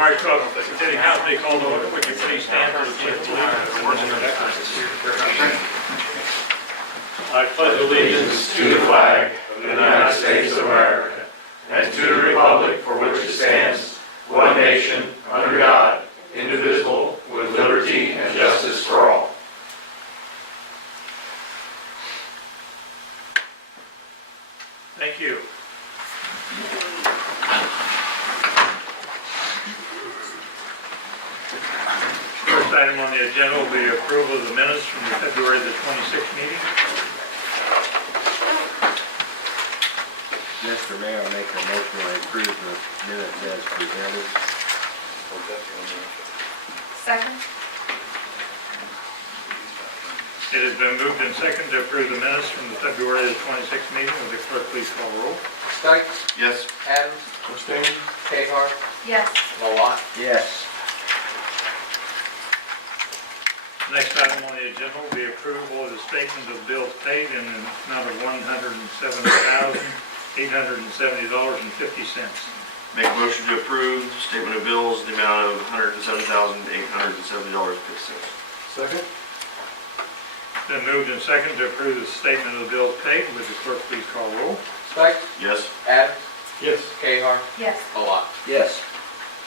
March 12th, City Council be called to order. Would you please stand for the pledge of allegiance? I pledge allegiance to the flag of the United States of America and to the republic for which it stands, one nation, under God, indivisible, with liberty and justice for all. Thank you. First item on the agenda will be approval of the minutes from the February the 26th meeting. Mr. Mayor, I'll make a motion to approve the minutes as presented. Second? It has been moved and seconded to approve the minutes from the February the 26th meeting. Will the clerk please call roll? Stikes? Yes. Adams? Abstain? Cahar? Yes. Malott? Yes. Next item on the agenda will be approval of the statement of bills paid in the amount of $107,870.50. Make a motion to approve statement of bills in the amount of $107,870.50. Second? Been moved and seconded to approve the statement of the bills paid. Would the clerk please call roll? Stikes? Yes. Adams? Yes. Cahar? Yes. Malott? Yes.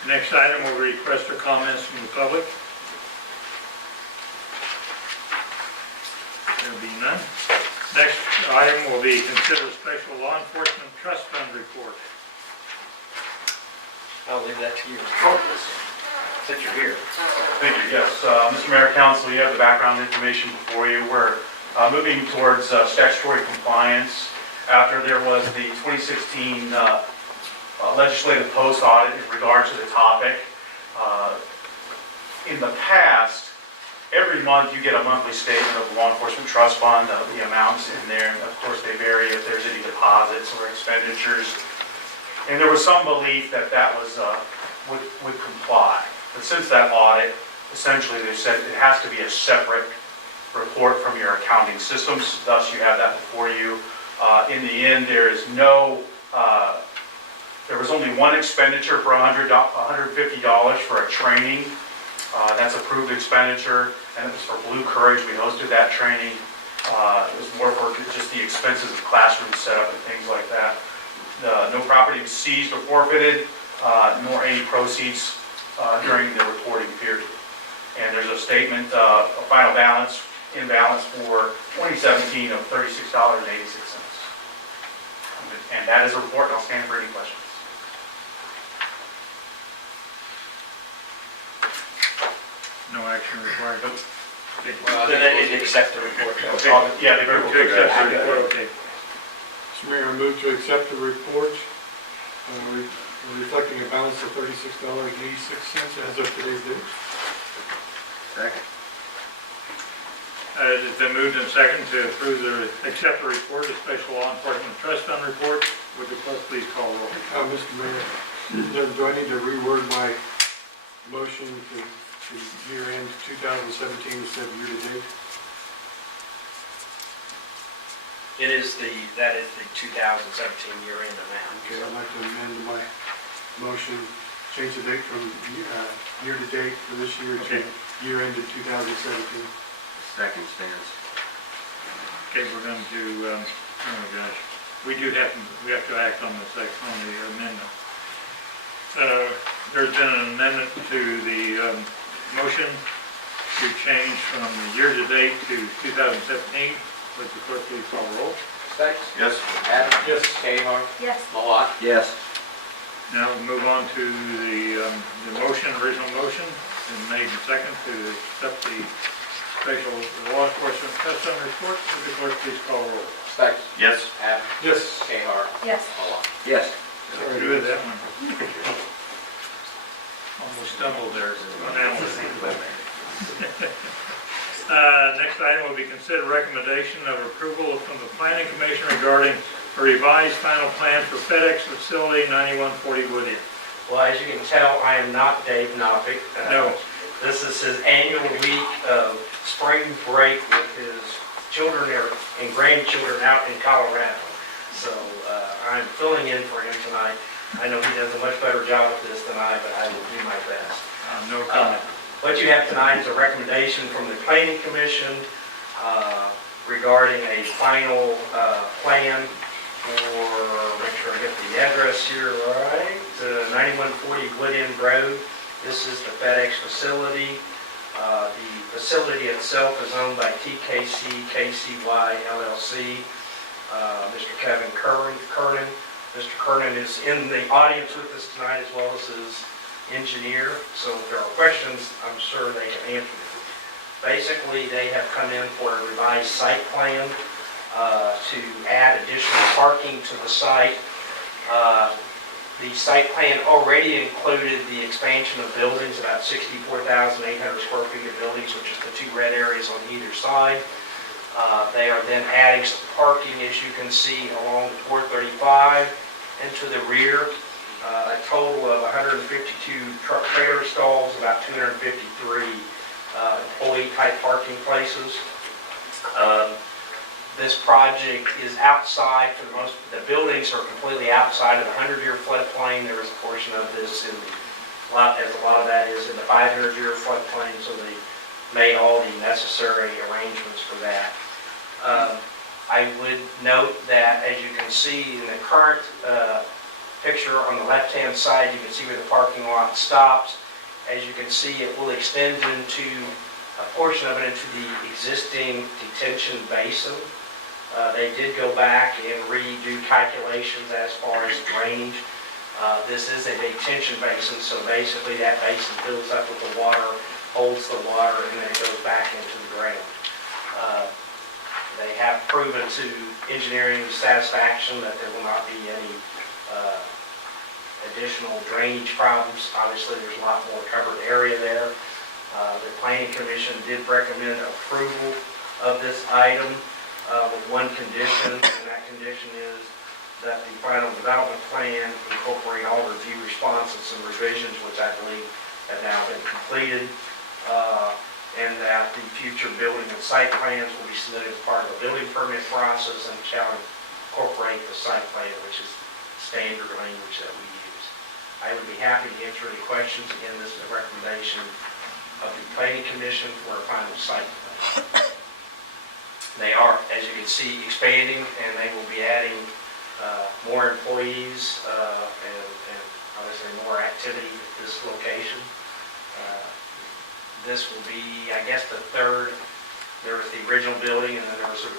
Next item will be request for comments from the public. There be none. Next item will be consider special law enforcement trust fund report. I'll leave that to you. Since you're here. Thank you. Yes, Mr. Mayor, Council, you have the background information before you. We're moving towards statutory compliance after there was the 2016 legislative post audit in regard to the topic. In the past, every month you get a monthly statement of the law enforcement trust fund, the amounts in there, and of course they vary if there's any deposits or expenditures. And there was some belief that that was would comply. But since that audit, essentially they said it has to be a separate report from your accounting systems, thus you have that before you. In the end, there is no, there was only one expenditure for $150 for a training. That's approved expenditure, and it was for Blue Courage. We hosted that training. It was more for just the expenses of classroom setup and things like that. No property was seized or forfeited, nor any proceeds during the reporting period. And there's a statement, a final balance, in balance for 2017 of $36.86. And that is a report, and I'll stand for any questions. No action required. Okay. Well, then they need to accept the report. Okay. Yeah, they Move to accept the report. Okay. Mr. Mayor, I move to accept the report reflecting a balance of $36.86 as of today's date. Second. It has been moved and seconded to approve accept the report, the special law enforcement trust fund report. Would the clerk please call roll? Mr. Mayor, do I need to reword my motion to year end 2017 instead of year to date? That is the 2017 year-end amount. Okay, I'd like to amend my motion, change the date from year to date for this year to year ended 2017. Second stands. Okay, we're going to, oh my gosh, we have to act on this, on the amendment. There's been an amendment to the motion to change from year-to-date to 2017. Would the clerk please call roll? Stikes? Yes. Adams? Yes. Cahar? Yes. Malott? Yes. Now we'll move on to the original motion, and made and second to accept the special law enforcement trust fund report. Would the clerk please call roll? Stikes? Yes. Adams? Yes. Cahar? Yes. Malott? Yes. Good with that one. Almost stumbled there. Next item will be considered recommendation of approval from the Planning Commission regarding a revised final plan for FedEx facility 9140 Woodend. Well, as you can tell, I am not Dave Knoppick. No. This is his annual week of spring break with his children and grandchildren out in Colorado. So I'm filling in for him tonight. I know he does a much better job at this than I, but I will do my best. No comment. What you have tonight is a recommendation from the Planning Commission regarding a final plan for, make sure I get the address here right, 9140 Wood End Road. This is the FedEx facility. The facility itself is owned by TKC KCY LLC. Mr. Kevin Kernan. Mr. Kernan is in the audience with us tonight as well as his engineer. So if there are questions, I'm sure they can answer them. Basically, they have come in for a revised site plan to add additional parking to the site. The site plan already included the expansion of buildings, about 64,800 square feet of buildings, which is the two red areas on either side. They are then adding some parking, as you can see, along 435 and to the rear. A total of 152 truck trailer stalls, about 253 employee-type parking places. This project is outside for the most, the buildings are completely outside of the 100-year floodplain. There is a portion of this, as a lot of that is in the 500-year floodplain, so they made all the necessary arrangements for that. I would note that, as you can see in the current picture on the left-hand side, you can see where the parking lot stops. As you can see, it will extend into a portion of it into the existing detention basin. They did go back and redo calculations as far as drainage. This is a detention basin, so basically that basin fills up with the water, holds the water, and then it goes back into the ground. They have proven to engineering satisfaction that there will not be any additional drainage problems. Obviously, there's a lot more covered area there. The Planning Commission did recommend approval of this item with one condition, and that condition is that the final development plan incorporate all review responses and revisions, which I believe have now been completed, and that the future building and site plans will be submitted as part of a building permit process and shall incorporate the site plan, which is standard language that we use. I would be happy to answer any questions. Again, this is a recommendation of the Planning Commission for a final site plan. They are, as you can see, expanding, and they will be adding more employees and obviously more activity at this location. This will be, I guess, the third. There was the original building, and then there was a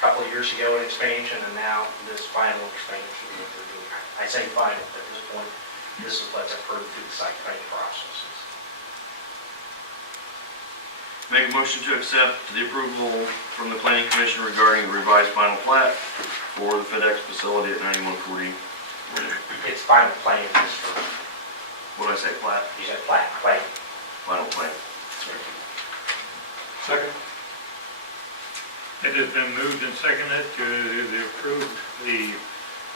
couple of years ago an expansion, and now this final expansion that they're doing. I say final at this point. This is what's approved through the site plan processes. Make a motion to accept the approval from the Planning Commission regarding the revised final plat for the FedEx facility at 9140. It's final plan. What did I say, plat? You said plan. Final plan. Second? It has been moved and seconded to approve the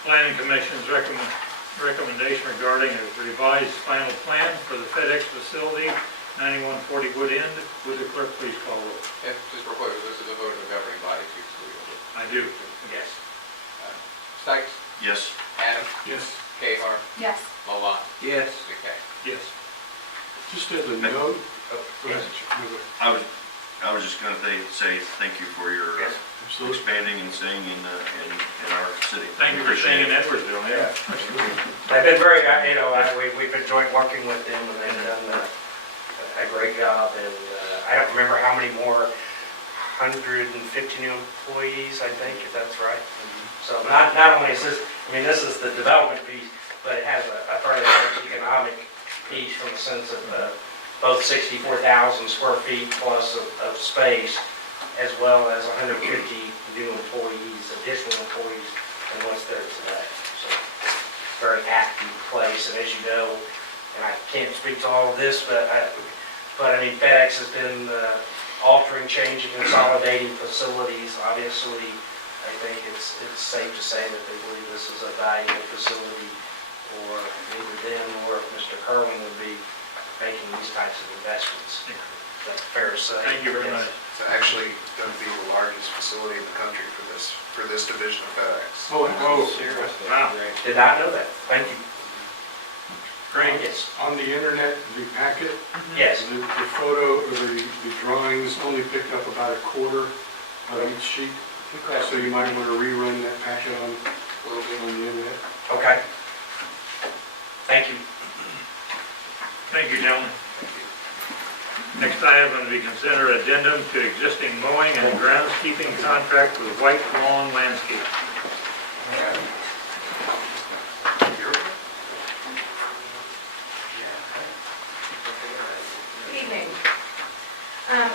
Planning Commission's recommendation regarding a revised final plan for the FedEx facility, 9140 Wood End. Would the clerk please call roll? Just real quick, this is a vote of the governing body, too, so I do. Yes. Stikes, Yes. Adam, Yes. Cahar, Yes. Lalonde, Yes. McKay. Yes. Just as a note, Yes. I was just going to say thank you for your absolutely. expanding and staying in our city. Thank you for staying in Edwardsville. Yeah. They've been very, we've enjoyed working with them, and they've done a great job. And I don't remember how many more, 150 new employees, I think, if that's right. So not only is this, I mean, this is the development piece, but it has a further economic piece from the sense of both 64,000 square feet plus of space, as well as 150 new employees, additional employees than what's there today. So it's a very active place, and as you know, and I can't speak to all of this, but I mean, FedEx has been altering, changing, consolidating facilities. Obviously, I think it's safe to say that they believe this is a valuable facility, or either them or Mr. Kerwin would be making these types of investments. That's fair to say. Thank you very Yes. much. It's actually going to be the largest facility in the country for this division of FedEx. Oh, Seriously. wow, Did not know that. Thank you. great. Yes. On the internet, the packet, Yes. the photo or the drawings only picked up about a quarter of each sheet. So you might want to rerun that packet on the internet. Okay. Thank you. Thank you, gentlemen. Next item will be consider addendum to existing mowing and groundskeeping contract with White Lawn Landscape. Good evening.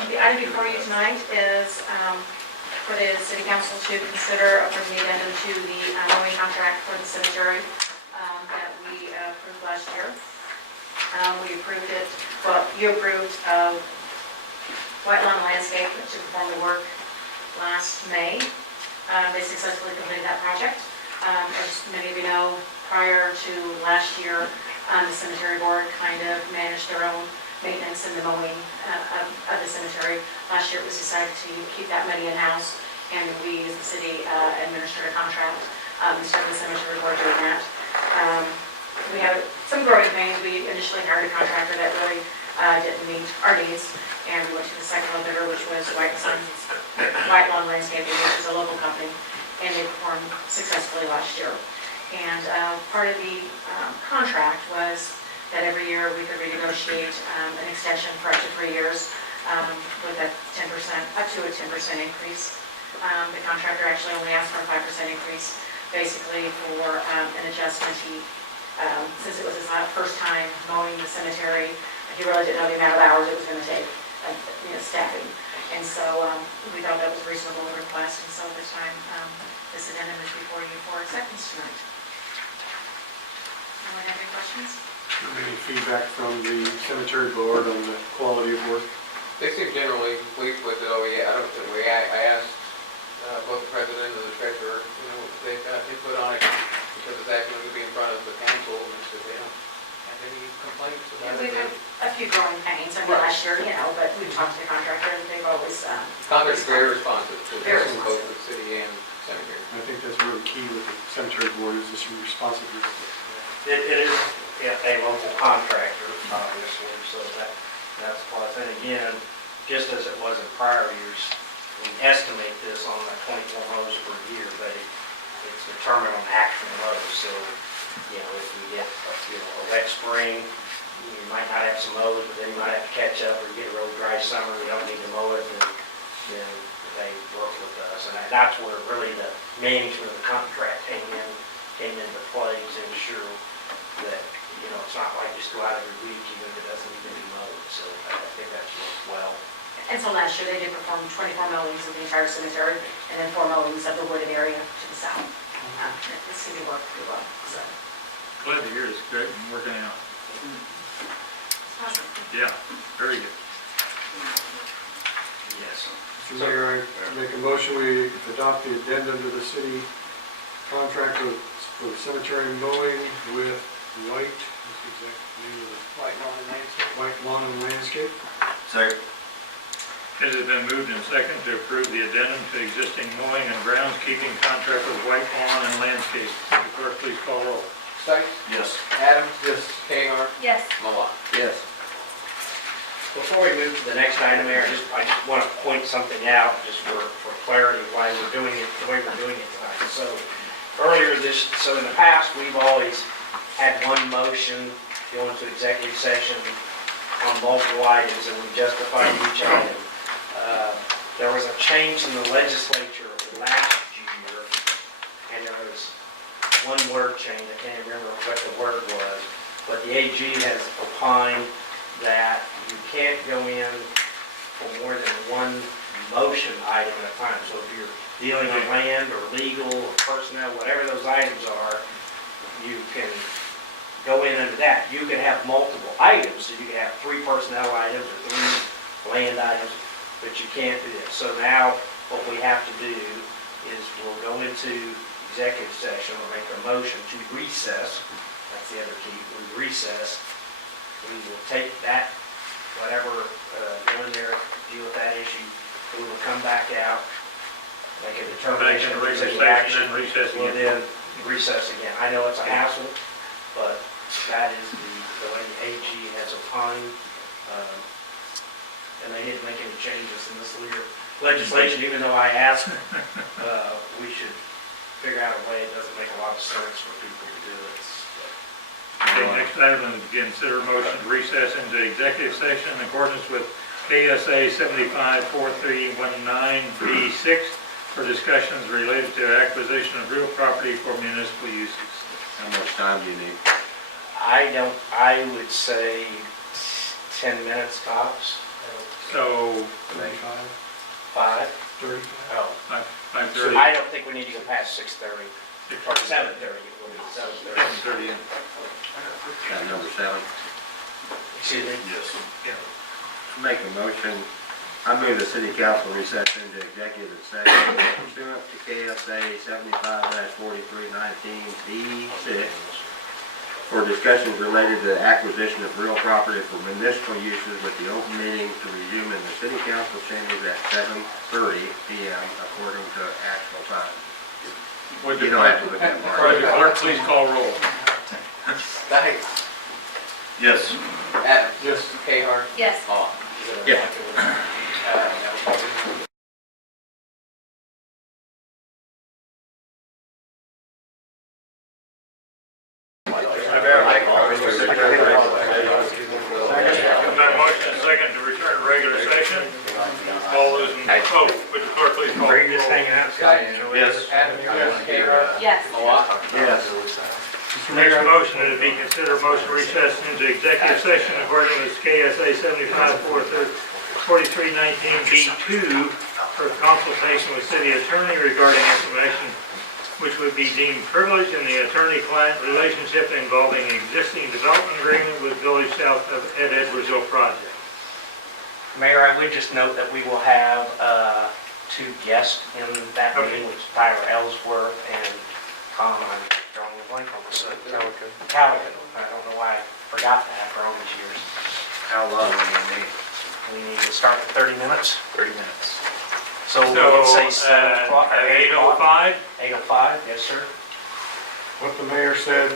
The item before you tonight is for the city council to consider approving the addendum to the mowing contract for the cemetery that we approved last year. We approved it, well, you approved White Lawn Landscape to perform the work last May. They successfully completed that project. As many of you know, prior to last year, the cemetery board kind of managed their own maintenance and the mowing of the cemetery. Last year it was decided to keep that money in-house, and we as the city administered a contract instead of the cemetery board doing that. We had some growing pains. We initially hired a contractor that really didn't meet our needs, and we went to the second low bidder, which was White Lawn Landscaping, which is a local company, and they performed successfully last year. And part of the contract was that every year we could renegotiate an extension for up to 3 years with a 10%, up to a 10% increase. The contractor actually only asked for a 5% increase, basically for an adjustment. Since it was his first time mowing the cemetery, he really didn't know the amount of hours it was going to take, staffing. And so we thought that was a reasonable request, and so this time this addendum is before you for acceptance tonight. Anyone have any questions? Any feedback from the cemetery board on the quality of work? They seem generally pleased with it. Oh, yeah, I asked both the president and the treasurer, if they've got input on it, because it's actually going to be in front of the council, and they said they don't have any complaints about We've it. had a few growing pains, last year, but we've talked to the contractor, and they've always... Contract's very responsive to Very this, both the city and cemetery. I think that's really key with the cemetery board is this responsiveness. It is a local contractor, obviously, so that's plus. And again, just as it was in prior years, we estimate this on the 24 mows per year, but it's determined on actual mows. So, if we get a wet spring, you might not have some mows, but then you might have to catch up, or you get a real dry summer, you don't need to mow it, then they work with us. And that's where really the management of the contract came into play, to ensure that, it's not like just go out every week, even if it doesn't need to be mowed. So I think that's worked well. And so last year, they did perform 24 mowings of the entire cemetery, and then 4 mowings of the wooded area to the south. It seemed to work pretty well, so. Glad to hear it's great and working out. It's awesome. Yeah, very good. Yes. Mr. Mayor, I make a motion, we adopt the addendum to the city contract for cemetery mowing with White, what's the exact name of the? White Lawn and Landscape. White Lawn and Landscape. Second. It has been moved and second to approve the addendum to existing mowing and groundskeeping contract with White Lawn and Landscape. Will the clerk please call roll? Sykes? Yes. Adams? Yes. Kmart? Yes. Malott? Yes. Before we move to the next item, Mayor, I just want to point something out, just for clarity, why we're doing it, the way we're doing it tonight. So in the past, we've always had one motion, go into executive session on multiple items, and we justified each item. There was a change in the legislature last year, and there was one word change. I can't remember what the word was, but the AG has opined that you can't go in for more than one motion item at a time. So if you're dealing on land or legal or personnel, whatever those items are, you can go in under that. You can have multiple items, so you can have 3 personnel items or 3 land items, but you can't do this. So now what we have to do is we'll go into executive session, we'll make a motion to recess. That's the other key, we recess. We will take that whatever, go in there, deal with that issue. We will come back out, make a determination, Back in the take regular action. session, then recess We'll again. then recess again. I know it's a hassle, but that is the way the AG has opined. And they didn't make any changes in this legislation, even though I asked, we should figure out a way. It doesn't make a lot of sense for people to do it. Okay, next item is consider motion to recess into executive session in accordance with KSA 754319B6 for discussions related to acquisition of real property for municipal uses. How much time do you need? I would say 10 minutes tops. So, 5. 35. Oh, 5:30. I don't think we need to go past 6:30 or 7:30. It will be 7:30. 7:30. Got number 7. Excuse me? Yes. Make a motion. I move the city council recess into executive session pursuant to KSA 75-4319B6 for discussions related to the acquisition of real property for municipal uses with the open meeting to resume in the city council chambers at 7:30 p.m. according to actual time. Would You the don't have to look at the would the clerk please call roll? Stites, Yes. Adams, Yes. Cahar, Yes. Vaughn. Yeah. That motion is second to return to regular session. All those in, would the clerk please call roll? Just hanging out. Stites, Yes. Adams, Cahar, Yes. Vaughn. Yes. Next motion is to be considered motion recess into executive session according with KSA 75-4319B2 for consultation with city attorney regarding information which would be deemed privileged in the attorney-client relationship involving existing development agreement with Village South of Edwardsville project. Mayor, I would just note that we will have 2 guests in that Okay. meeting, which is Tyler Ellsworth and Tom, I'm drawing a blank on this. Caligan. I don't know why I forgot that after all these years. How long do you need? We need to start in 30 minutes. 30 minutes. So we would say 7 at o'clock or 8 o'clock. 8:05, 8:05, yes, sir. What the mayor said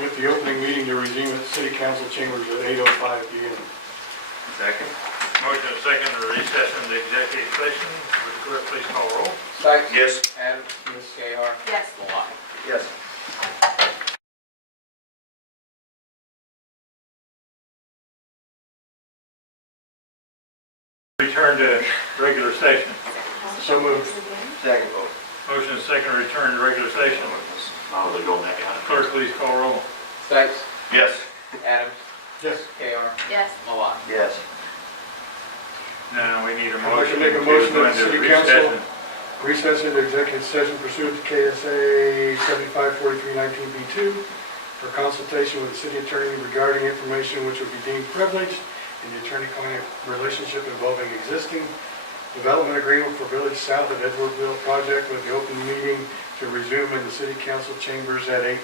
with the opening meeting to resume at city council chambers at 8:05 p.m. Second? motion is second to recess into executive session. Would the clerk please call roll? Stites, Yes. Adams, Cahar, Yes. Vaughn. Yes. Return to regular session. So moved. Second. Motion is second to return to regular session. Oh, they're going back out. Clerk please call roll. Stites, Yes. Adams, Yes. Cahar, Yes. Vaughn. Yes. Now we need a I'd like to motion make a to motion go that into the city recess. council recess into executive session pursuant to KSA 75-4319B2 for consultation with the city attorney regarding information which would be deemed privileged in the attorney-client relationship involving existing development agreement for Village South of Edwardsville project with the open meeting to resume in the city council chambers at 8,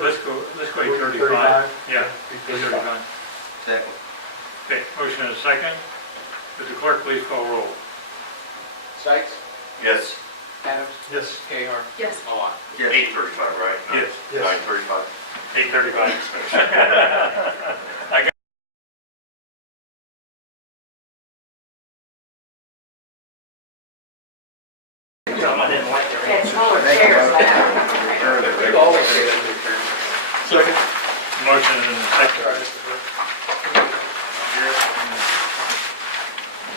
Let's go 8:35. Yeah, 8:35. Second. Okay, motion is second. Would the clerk please call roll? Stites, Yes. Adams, Yes. Cahar, Yes. Vaughn. 8:35, right? Yes. 9:35. 8:35. I didn't like their Yeah, answer. smaller chairs now. You always say that. Second. Motion and second.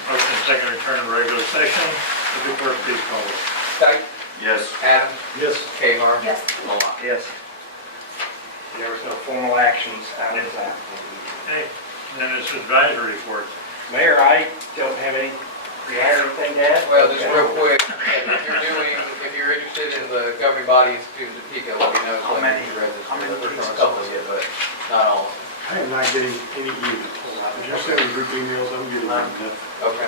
Motion and second return to regular session. Would the clerk please call roll? Stites, Yes. Adams, Yes. Cahar, Yes. Vaughn. Yes. There was no formal actions out of that. Okay, and then it's advisory report. Mayor, I don't have any, do you have anything to add? Well, just Okay. real quick, if you're interested in the governing bodies to Topeka, let me know. How many? I'm in from a couple of you, but not all. I am not getting any emails. If you're sending group emails, I'm getting none. Okay.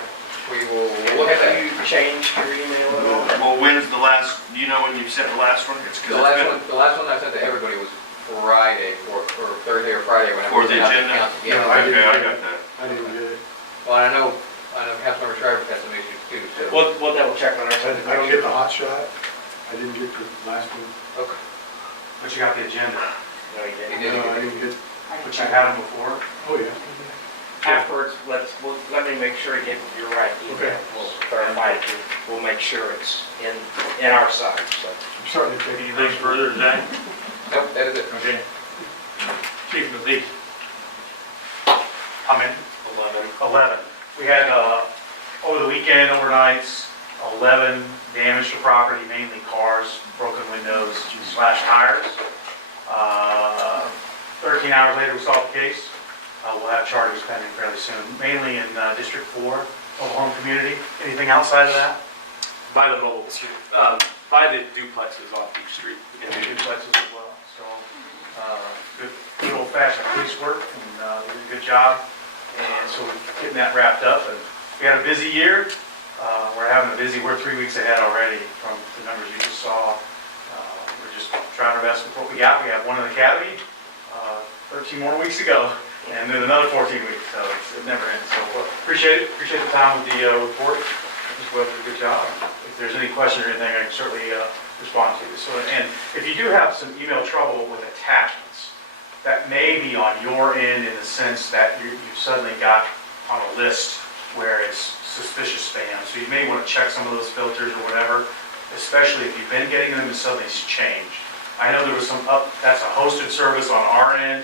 We'll look at that. Have you changed your email at all? Well, when's the last, do you know when you sent the last one? It's The because it's been, last one I sent to everybody was Friday, or Thursday or Friday when I For was the out of agenda? council. Yeah, No, I okay, didn't. I got that. I Well, I know Councilmember Shriver had some issues too, so. We'll double check on our. I don't get the hot shot. I didn't get the last one. Okay. But you got the agenda, No, you He didn't. did. No, I didn't get, but you had them before. oh, yeah. Afterwards, let me make sure you get your right email. Okay. We'll verify it. We'll make sure it's in our site, so. I'm starting to take it. Anything further, Zach? Nope, that is it. Okay. Chief of Police. I'm in. 11. We had, over the weekend, overnights, 11 damage to property, mainly cars, broken windows / tires. 13 hours later, we solved the case. We'll have charges pending fairly soon, mainly in District 4, Oklahoma Community. Anything outside of that? By the mobile, by the duplexes off Beach Street. Yeah, we do plexes as well. So, good old fashioned police work, and they did a good job. And so we're getting that wrapped up, and we had a busy year. We're 3 weeks ahead already from the numbers you just saw. We're just trying our best with what we got. We have one in the academy, 13 more weeks to go, and then another 14 weeks, so it never ends. So appreciate the time with the report. Just did a good job. If there's any question or anything, I can certainly respond to. So, and if you do have some email trouble with attachments, that may be on your end in the sense that you suddenly got on a list where it's suspicious spam. So you may want to check some of those filters or whatever, especially if you've been getting them and suddenly it's changed. I know there was that's a hosted service on our end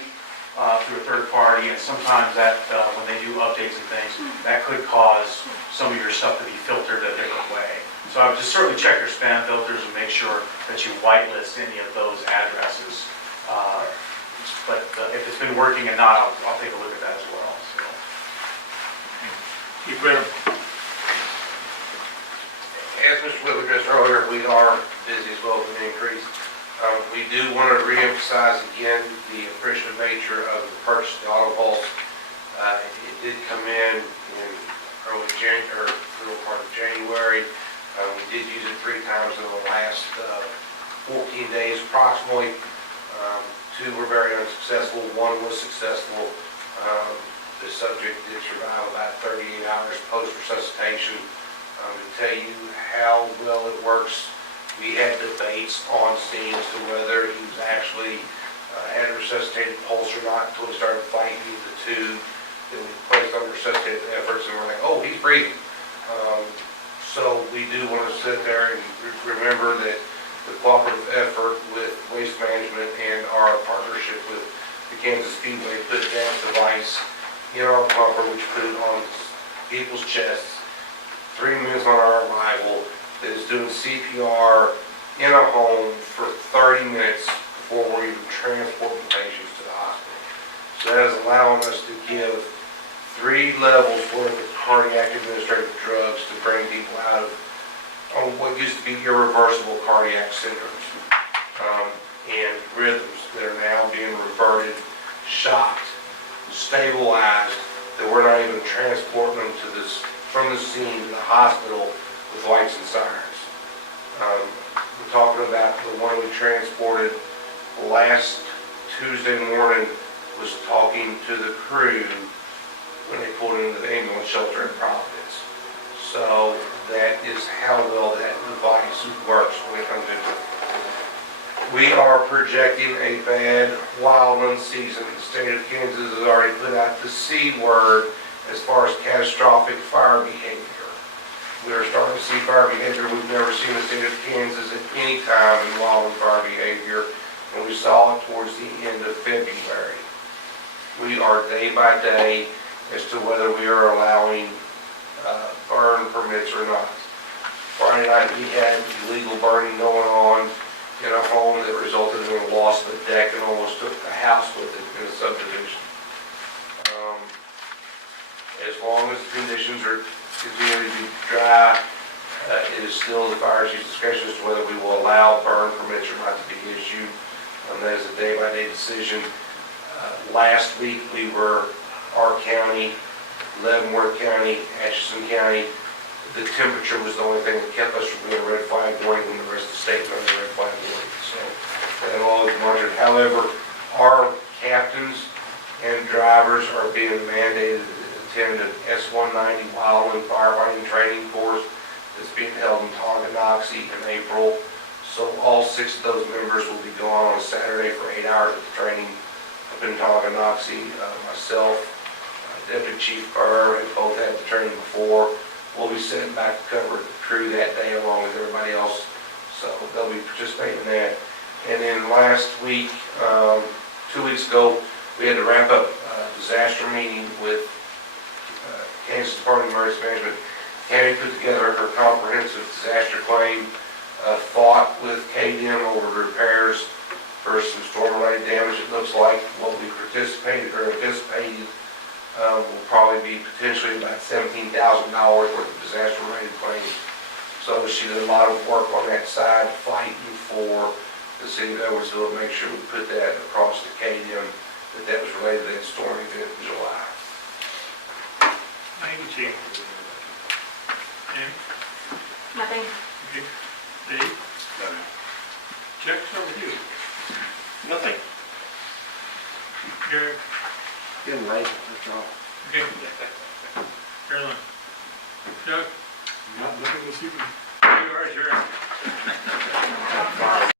through a third party, and sometimes that, when they do updates and things, that could cause some of your stuff to be filtered a different way. So I would just certainly check your spam filters and make sure that you whitelist any of those addresses. But if it's been working and not, I'll take a look at that as well. So. Chief Brennan. As Mr. Whitley addressed earlier, we are busy as well with an increase. We do want to reemphasize again the appreciative nature of the purchase of the auto pulse. It did come in early January, or middle part of January. We did use it 3 times in the last 14 days approximately. 2 were very unsuccessful, 1 was successful. The subject did survive about 38 hours post-resuscitation. To tell you how well it works, we had debates on scene as to whether he was actually had a resuscitated pulse or not until we started fighting the tube. Then we placed on resuscitated efforts and we're like, oh, he's breathing. So we do want to sit there and remember that the cooperative effort with Waste Management and our partnership with the Kansas Speedway put that device in our pumper, which put it on people's chests 3 minutes on our arrival, that is doing CPR in a home for 30 minutes before we're even transporting patients to the hospital. So that is allowing us to give 3 levels worth of cardiac administrative drugs to bring people out of what used to be irreversible cardiac syndromes and rhythms that are now being reverted, shocked, stabilized, that we're not even transporting them to from the scene to the hospital with lights and sirens. We're talking about the one we transported last Tuesday morning, was talking to the crew when they pulled into the ambulance shelter in Providence. So that is how well that device works when it comes into it. We are projecting a bad wildland season. The state of Kansas has already put out the C word as far as catastrophic fire behavior. We are starting to see fire behavior we've never seen in the state of Kansas at any time in wildland fire behavior, and we saw it towards the end of February. We are day by day as to whether we are allowing burn permits or not. Friday night we had illegal burning going on in a home that resulted in the loss of a deck and almost took the house with it in a subdivision. As long as the conditions are continuing to be dry, it is still the fire chief's discretion as to whether we will allow burn permits or not to be issued. That is a day-by-day decision. Last week we were, our county, Leavenworth County, Atchison County, the temperature was the only thing that kept us from being a red flag warning when the rest of the state was under red flag warning. So that all is monitored. However, our captains and drivers are being mandated to attend the S-190 Wildland Firefighting Training Course that's being held in Tonganoxie in April. So all 6 of those members will be going on a Saturday for 8 hours of training up in Tonganoxie. Myself, Deputy Chief Burr, have both had the training before. We'll be sitting back to cover the crew that day along with everybody else. So they'll be participating in that. And then last week, 2 weeks ago, we had to wrap up a disaster meeting with Kansas Department of Emergency Management. County put together her comprehensive disaster claim, fought with KDM over repairs for some storm-related damage. It looks like what we participated or anticipated will probably be potentially about $17,000 worth of disaster-related claims. So she did a lot of work on that side, fighting for the city of Edwardsville to make sure we put that across to KDM, that was related to that storm event in July. Thank you, Chief. Jim? Nothing. Okay. Dave? Chuck, so with you. Nothing. Gary? Getting late, that's all. Okay. Carolyn? Chuck? Not looking this evening.